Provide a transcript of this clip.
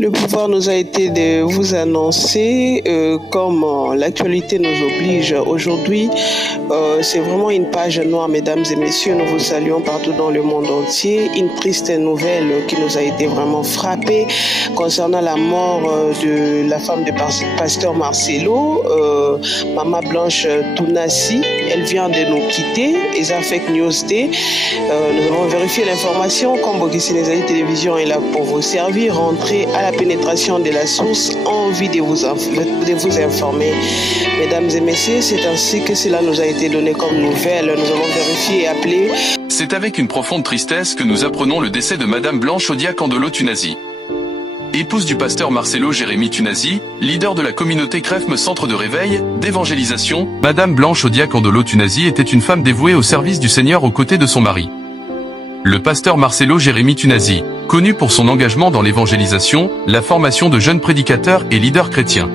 Le pouvoir nous a été de vous annoncer, comme l'actualité nous oblige aujourd'hui, c'est vraiment une page noire, mesdames et messieurs. Nous vous saluons partout dans le monde entier. Une triste nouvelle qui nous a été vraiment frappée concernant la mort de la femme de pasteur Marcelo, Maman Blanche Tounassi. Elle vient de nous quitter. Et ça fait que News Day. Nous avons vérifié l'information. Comme Bogisi Nezali Télévision est là pour vous servir. Rentrez à la pénétration de la source, envie de vous informer. Mesdames et messieurs, c'est ainsi que cela nous a été donné comme nouvelle. Nous avons vérifié et appelé. C'est avec une profonde tristesse que nous apprenons le décès de Madame Blanche Odia Candolo Tunasi. Épouse du pasteur Marcelo Jérémy Tunasi, leader de la communauté Crefme Centre de Réveil, d'évangélisation, Madame Blanche Odia Candolo Tunasi était une femme dévouée au service du Seigneur aux côtés de son mari. Le pasteur Marcelo Jérémy Tunasi, connu pour son engagement dans l'évangélisation, la formation de jeunes prédicateurs et leaders chrétiens.